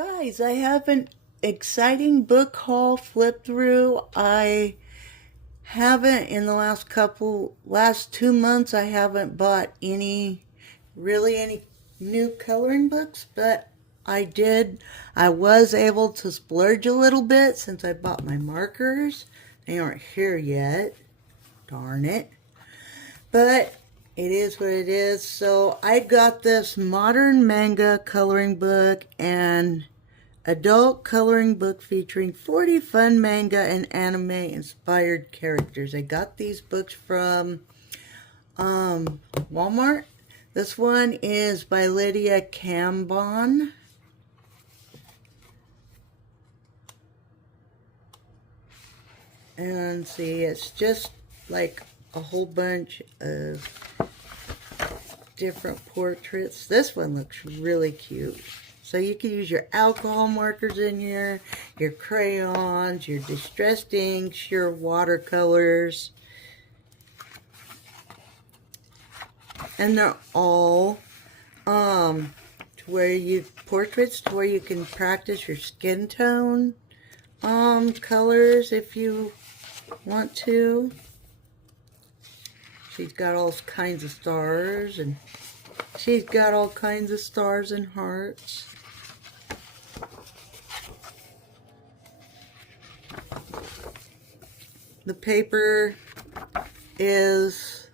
guys, I have an exciting book haul flip through. I haven't in the last 2 months, I haven't bought any new coloring books, but I did. I was able to splurge a little bit since I bought my markers. They aren't here yet. Darn it. But it is what it is. So I got this modern manga coloring book and adult coloring book featuring 40 fun manga and anime inspired characters. I got these books from Walmart. This one is by Lydia Cambon. And see, it's just like a whole bunch of different portraits. This one looks really cute. So you can use your alcohol markers in here, your crayons, your distressed inks, your watercolors. And they're all portraits to where you can practice your skin tone colors if you want to. She's got all kinds of stars, and she's got all kinds of stars and hearts. The paper is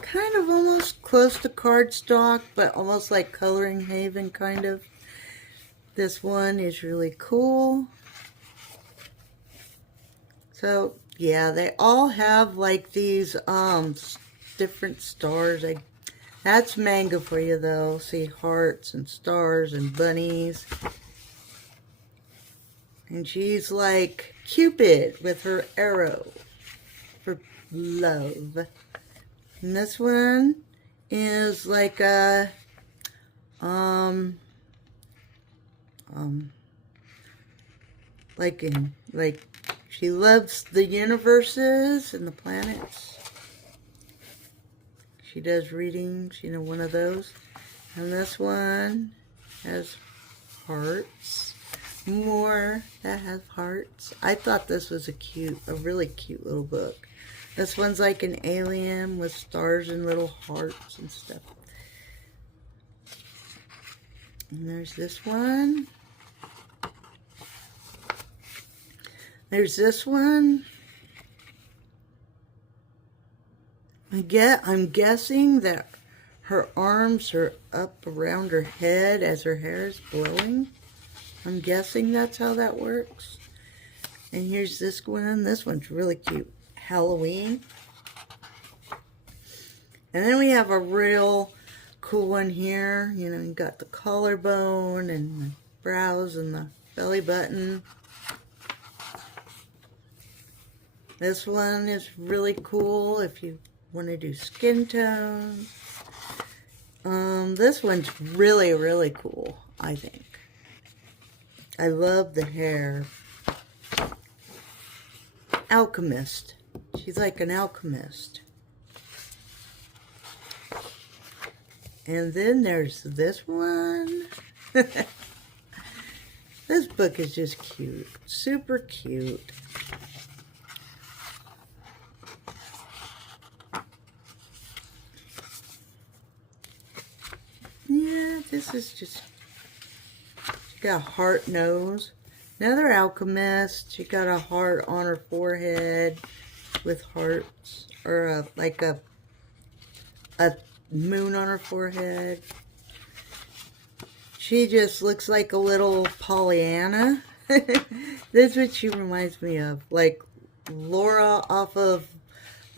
kind of almost close to cardstock, but almost like Coloring Haven kind of. This one is really cool. So yeah, they all have like these different stars. That's manga for you though. See, hearts and stars and bunnies. And she's like Cupid with her arrow for love. And this one is like a like she loves the universes and the planets. She does readings, you know, one of those. And this one has hearts. More that has hearts. I thought this was a really cute little book. This one's like an alien with stars and little hearts and stuff. And there's this one. There's this one. I'm guessing that her arms are up around her head as her hair is blowing. I'm guessing that's how that works. And here's this one. This one's really cute. Halloween. And then we have a real cool one here. You know, you got the collarbone and the brows and the belly button. This one is really cool if you want to do skin tone. This one's really, really cool, I think. I love the hair. Alchemist. She's like an alchemist. And then there's this one. This book is just cute. Super cute. Yeah, this is just... She got a heart nose. Another alchemist. She got a heart on her forehead with hearts, or like a moon on her forehead. She just looks like a little Pollyanna. That's what she reminds me of. Like Laura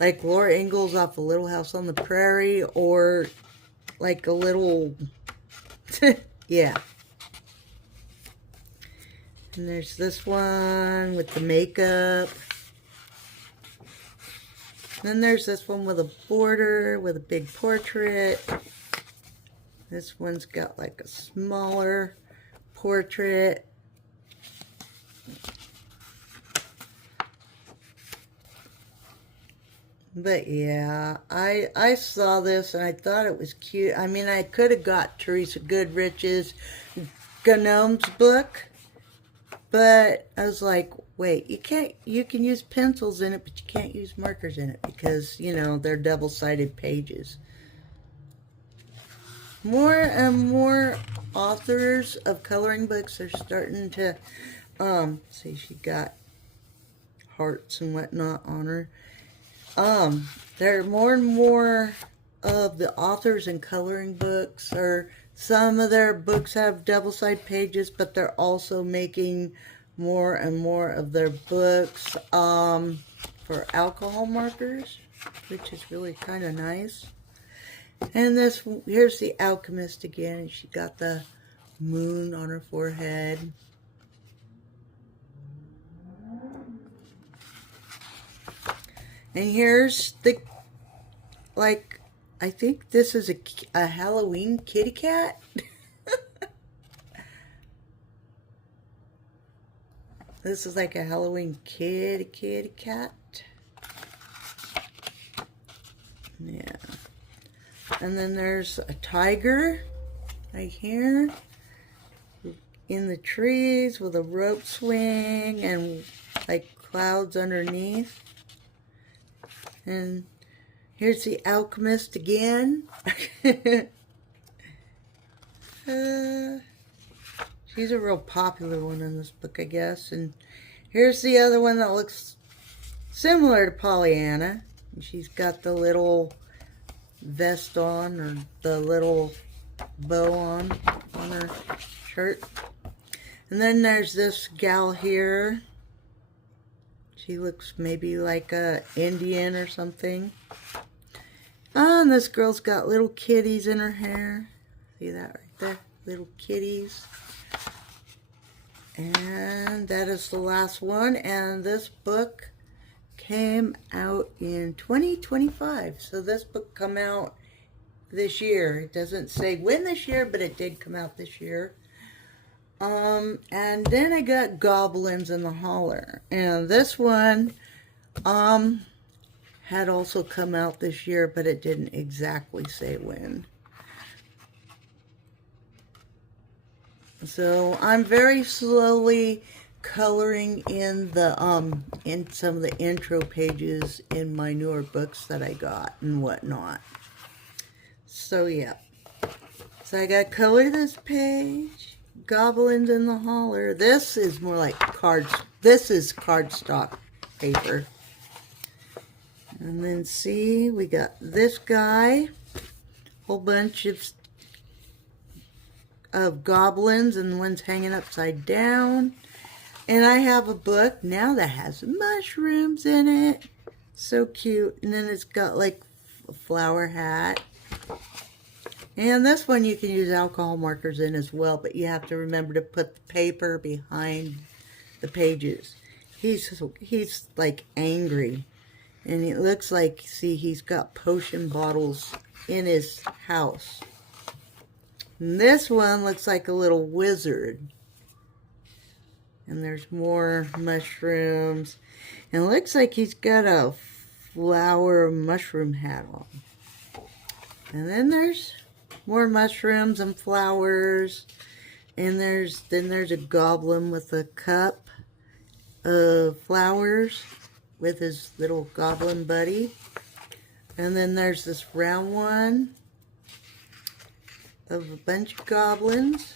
Ingalls off of Little House on the Prairie, or like a little, yeah. And there's this one with the makeup. Then there's this one with a border, with a big portrait. This one's got like a smaller portrait. But yeah, I saw this and I thought it was cute. I mean, I could have got Teresa Goodrich's Gnomes book, but I was like, wait, you can use pencils in it, but you can't use markers in it because, you know, they're double-sided pages. More and more authors of coloring books are starting to, see, she got hearts and whatnot on her. There are more and more of the authors in coloring books, or some of their books have double-sided pages, but they're also making more and more of their books for alcohol markers, which is really kind of nice. And here's the Alchemist again, and she got the moon on her forehead. And here's the, like, I think this is a Halloween kitty cat. This is like a Halloween kitty cat. Yeah. And then there's a tiger right here in the trees with a rope swing and like clouds underneath. And here's the Alchemist again. She's a real popular one in this book, I guess. And here's the other one that looks similar to Pollyanna. She's got the little vest on, or the little bow on her shirt. And then there's this gal here. She looks maybe like a Indian or something. Oh, and this girl's got little kitties in her hair. See that right there? Little kitties. And that is the last one. And this book came out in 2025. So this book come out this year. It doesn't say when this year, but it did come out this year. And then I got Goblins in the Holler. And this one had also come out this year, but it didn't exactly say when. So I'm very slowly coloring in the in some of the intro pages in my newer books that I got and whatnot. So yeah. So I got color this page. Goblins in the Holler. This is more like cards. This is cardstock paper. And then see, we got this guy. Whole bunch of goblins, and one's hanging upside down. And I have a book now that has mushrooms in it. So cute. And then it's got like a flower hat. And this one you can use alcohol markers in as well, but you have to remember to put the paper behind the pages. He's like angry. And it looks like, see, he's got potion bottles in his house. And this one looks like a little wizard. And there's more mushrooms. And it looks like he's got a flower mushroom hat on. And then there's more mushrooms and flowers. And then there's a goblin with a cup of flowers with his little goblin buddy. And then there's this round one of a bunch of goblins.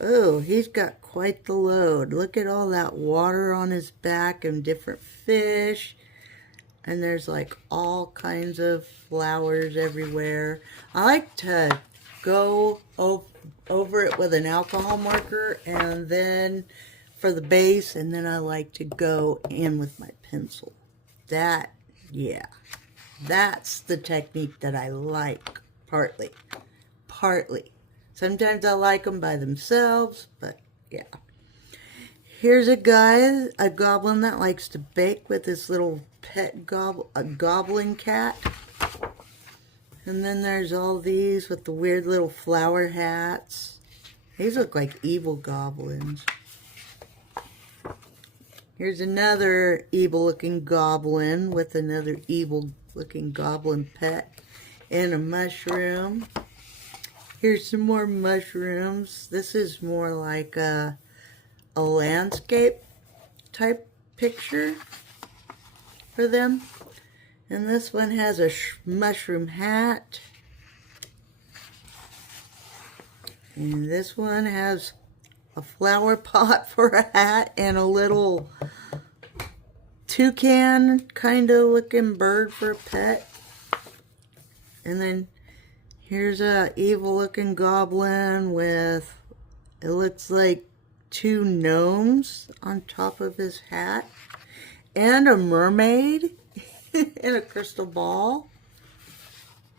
Oh, he's got quite the load. Look at all that water on his back and different fish. And there's like all kinds of flowers everywhere. I like to go over it with an alcohol marker, and then for the base, and then I like to go in with my pencil. Yeah, that's the technique that I like, partly. Sometimes I like them by themselves, but yeah. Here's a goblin that likes to bake with his little pet goblin cat. And then there's all these with the weird little flower hats. These look like evil goblins. Here's another evil-looking goblin with another evil-looking goblin pet and a mushroom. Here's some more mushrooms. This is more like a landscape type picture for them. And this one has a mushroom hat. And this one has a flower pot for a hat and a little toucan kind of looking bird for a pet. And then here's a evil looking goblin with, it looks like 2 gnomes on top of his hat. And a mermaid and a crystal ball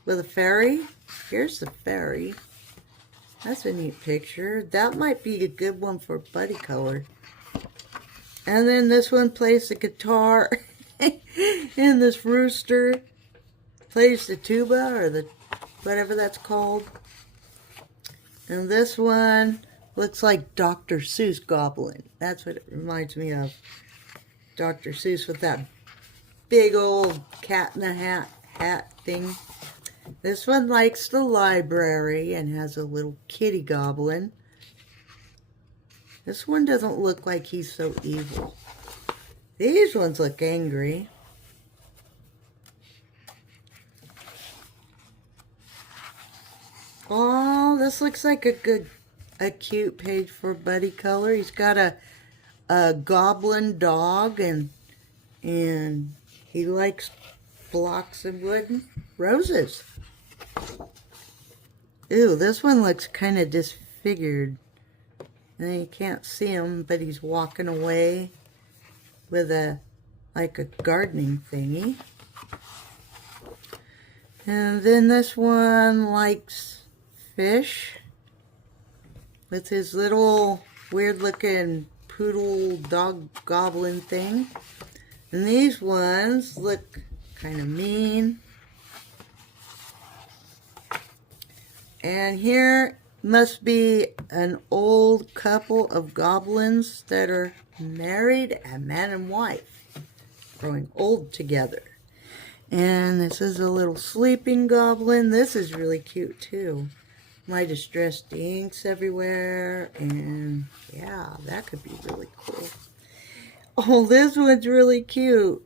with a fairy. Here's the fairy. That's a neat picture. That might be a good one for Buddy Color. And then this one plays the guitar. And this rooster plays the tuba or the whatever that's called. And this one looks like Dr. Seuss Goblin. That's what it reminds me of. Dr. Seuss with that big old cat in the hat thing. This one likes the library and has a little kitty goblin. This one doesn't look like he's so evil. These ones look angry. Oh, this looks like a cute page for Buddy Color. He's got a goblin dog and he likes blocks of wood and roses. Ew, this one looks kind of disfigured. And you can't see him, but he's walking away with like a gardening thingy. And then this one likes fish with his little weird looking poodle dog goblin thing. And these ones look kind of mean. And here must be an old couple of goblins that are married, a man and wife, growing old together. And this is a little sleeping goblin. This is really cute too. My distressed inks everywhere. And yeah, that could be really cool. Oh, this one's really cute.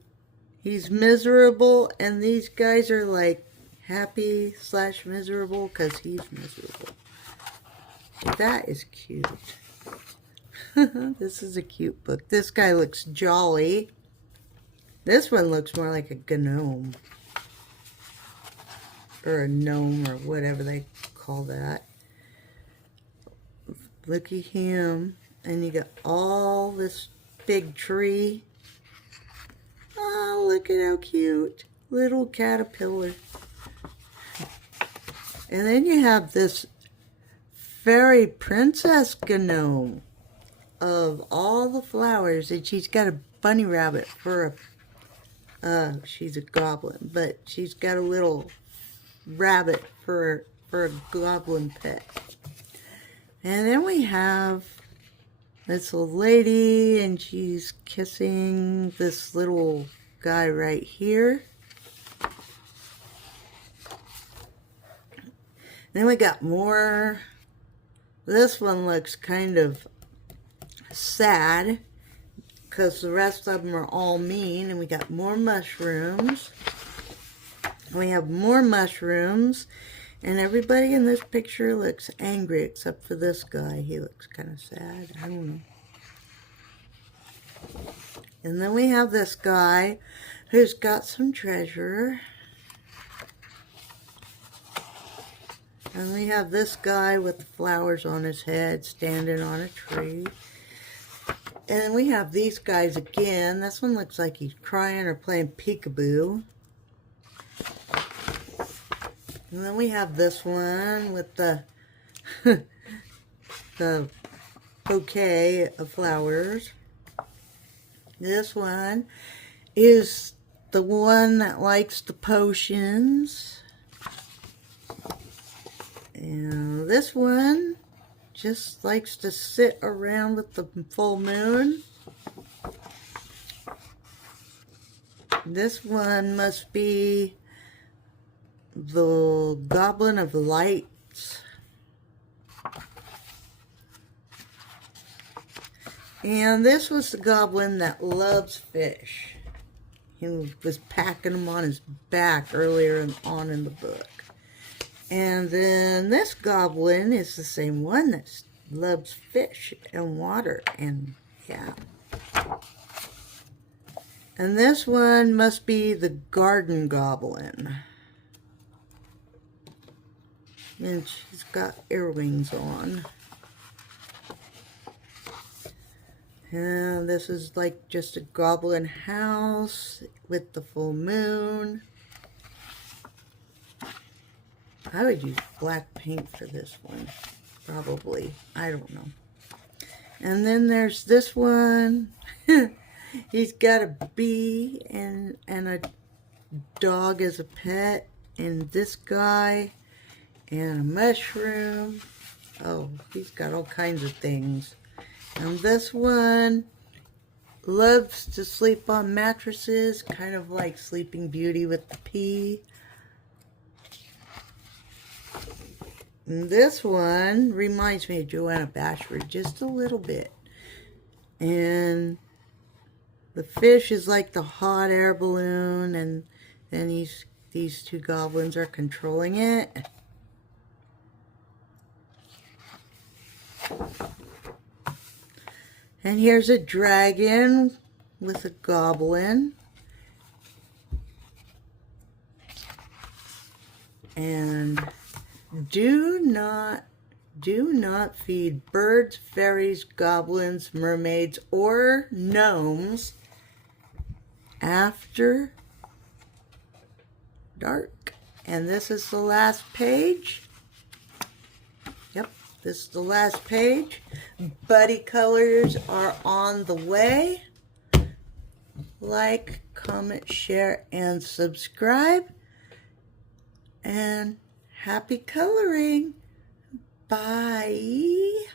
He's miserable, and these guys are like happy / miserable because he's miserable. That is cute. This is a cute book. This guy looks jolly. This one looks more like a gnome. Or a gnome or whatever they call that. Look at him. And you got all this big tree. Oh, look at how cute. Little caterpillar. And then you have this fairy princess gnome of all the flowers. And she's got a bunny rabbit for a, she's a goblin, but she's got a little rabbit for a goblin pet. And then we have this little lady, and she's kissing this little guy right here. Then we got more. This one looks kind of sad because the rest of them are all mean. And we got more mushrooms. We have more mushrooms. And everybody in this picture looks angry except for this guy. He looks kind of sad. I don't know. And then we have this guy who's got some treasure. And we have this guy with the flowers on his head standing on a tree. And then we have these guys again. This one looks like he's crying or playing peekaboo. And then we have this one with the the bouquet of flowers. This one is the one that likes the potions. And this one just likes to sit around with the full moon. This one must be the Goblin of Lights. And this was the goblin that loves fish. He was packing them on his back earlier on in the book. And then this goblin is the same one that loves fish and water. And yeah. And this one must be the garden goblin. And she's got earrings on. And this is like just a goblin house with the full moon. I would use black paint for this one, probably. I don't know. And then there's this one. He's got a bee and a dog as a pet. And this guy and a mushroom. Oh, he's got all kinds of things. And this one loves to sleep on mattresses, kind of like Sleeping Beauty with the pea. And this one reminds me of Joanna Bashford just a little bit. And the fish is like the hot air balloon, and then these two goblins are controlling it. And here's a dragon with a goblin. And do not feed birds, fairies, goblins, mermaids, or gnomes after dark. And this is the last page. Yep, this is the last page. Buddy colors are on the way. Like, comment, share, and subscribe. And happy coloring. Bye.